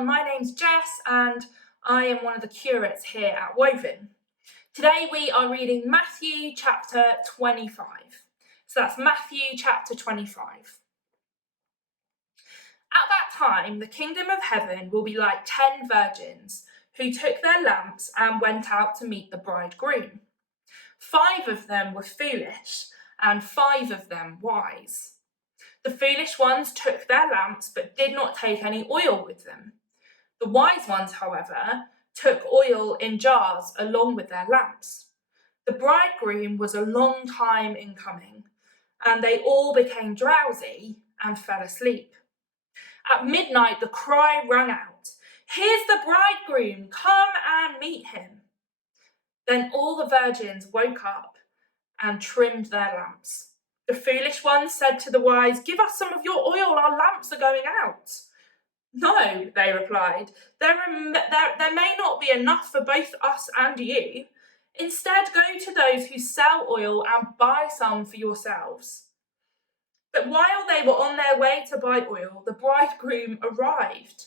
everyone. My name's Jess and I am one of the curates here at Woven. Today we are reading Matthew chapter 25. So that's Matthew chapter 25. At that time, the kingdom of heaven will be like 10 virgins who took their lamps and went out to meet the bridegroom. 5 of them were foolish and 5 of them wise. The foolish ones took their lamps but did not take any oil with them. The wise ones, however, took oil in jars along with their lamps. The bridegroom was a long time in coming, and they all became drowsy and fell asleep. At midnight, the cry rang out, "Here's the bridegroom, come and meet him." Then all the virgins woke up and trimmed their lamps. The foolish ones said to the wise, "Give us some of your oil, our lamps are going out." "No," they replied, there may not be enough for both us and you. Instead, go to those who sell oil and buy some for yourselves." But while they were on their way to buy oil, the bridegroom arrived.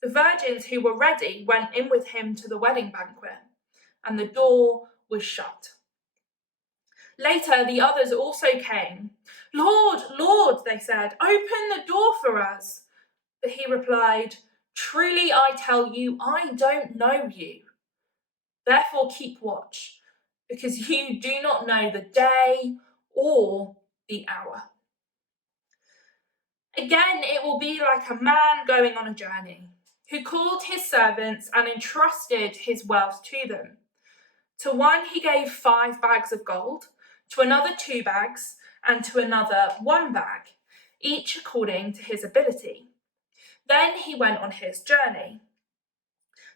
The virgins who were ready went in with him to the wedding banquet, and the door was shut. Later, the others also came. "Lord, Lord," they said, "open the door for us." But he replied, "Truly I tell you, I don't know you. Therefore keep watch, because you do not know the day or the hour." Again, it will be like a man going on a journey, who called his servants and entrusted his wealth to them. To one he gave 5 bags of gold, to another 2 bags, and to another 1 bag, each according to his ability. Then he went on his journey.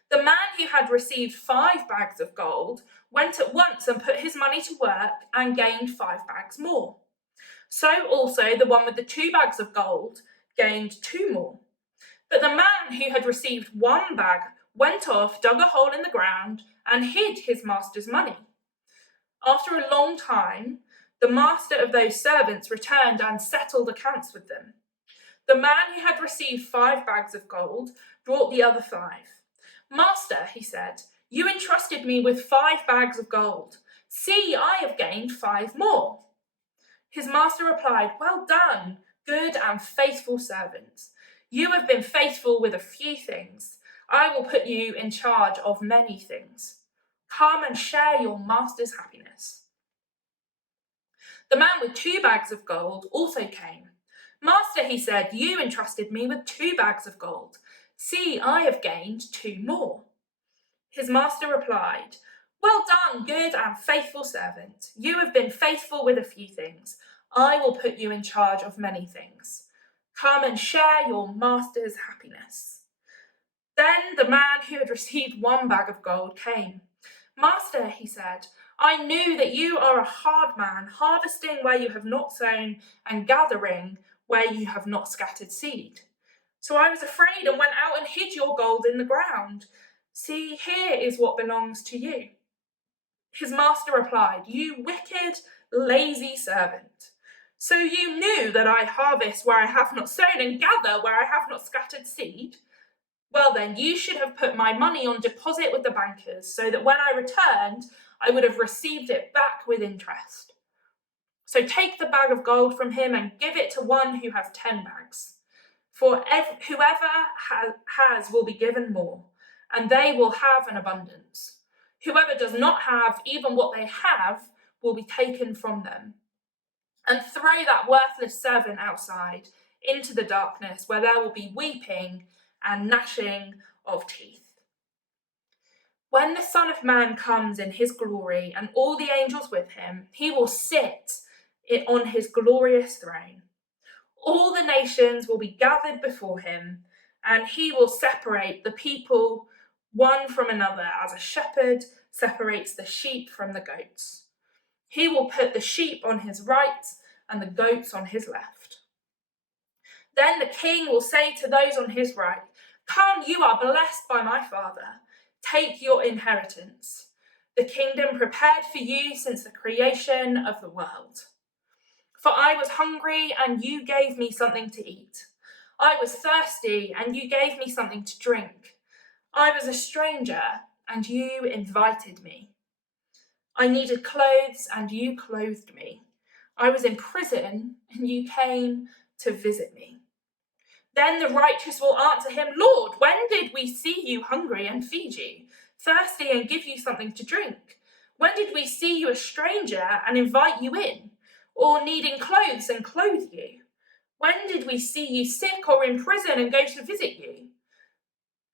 The man who had received 5 bags of gold went at once and put his money to work and gained 5 bags more. So also the one with the 2 bags of gold gained 2 more. But the man who had received 1 bag went off, dug a hole in the ground, and hid his master's money. After a long time, the master of those servants returned and settled accounts with them. The man who had received 5 bags of gold brought the other 5. "Master," he said, "you entrusted me with 5 bags of gold. See, I have gained 5 more." His master replied, "Well done, good and faithful servant. You have been faithful with a few things. I will put you in charge of many things. Come and share your master's happiness." The man with 2 bags of gold also came. "Master," he said, "you entrusted me with 2 bags of gold. See, I have gained 2 more." His master replied, "Well done, good and faithful servant. You have been faithful with a few things. I will put you in charge of many things. Come and share your master's happiness." Then the man who had received 1 bag of gold came. "Master," he said, "I knew that you are a hard man, harvesting where you have not sown and gathering where you have not scattered seed. So I was afraid and went out and hid your gold in the ground. See, here is what belongs to you." His master replied, "You wicked, lazy servant. So you knew that I harvest where I have not sown and gather where I have not scattered seed? Well then, you should have put my money on deposit with the bankers, so that when I returned, I would have received it back with interest. So take the bag of gold from him and give it to one who has 10 bags. For whoever has will be given more, and they will have an abundance. Whoever does not have, even what they have will be taken from them. And throw that worthless servant outside into the darkness, where there will be weeping and gnashing of teeth. When the Son of Man comes in his glory and all the angels with him, he will sit on his glorious throne. All the nations will be gathered before him, and he will separate the people one from another as a shepherd separates the sheep from the goats. He will put the sheep on his right and the goats on his left. Then the king will say to those on his right, "Come, you are blessed by my Father. Take your inheritance, the kingdom prepared for you since the creation of the world. For I was hungry, and you gave me something to eat. I was thirsty, and you gave me something to drink. I was a stranger, and you invited me. I needed clothes, and you clothed me. I was in prison, and you came to visit me. Then the righteous will answer him, Lord, when did we see you hungry and feed you, thirsty and give you something to drink? When did we see you a stranger and invite you in, or needing clothes and clothe you? When did we see you sick or in prison and go to visit you?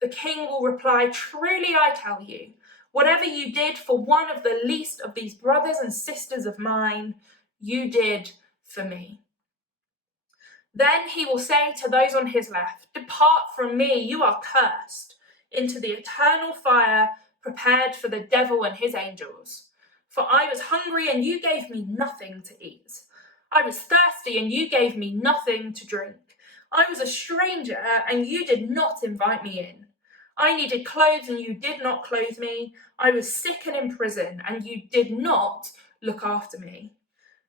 The king will reply, truly I tell you, whatever you did for one of the least of these brothers and sisters of mine, you did for me. Then he will say to those on his left, depart from me, you are cursed, into the eternal fire prepared for the devil and his angels. For I was hungry, and you gave me nothing to eat. I was thirsty, and you gave me nothing to drink. I was a stranger, and you did not invite me in. I needed clothes, and you did not clothe me. I was sick and in prison, and you did not look after me.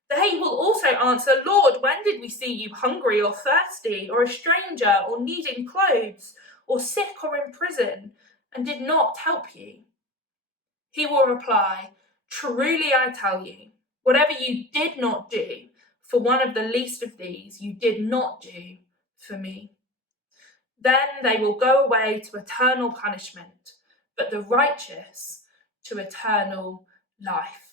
They will also answer, Lord, when did we see you hungry or thirsty, or a stranger, or needing clothes, or sick or in prison, and did not help you? He will reply, truly I tell you, whatever you did not do for one of the least of these, you did not do for me. Then they will go away to eternal punishment, but the righteous to eternal life.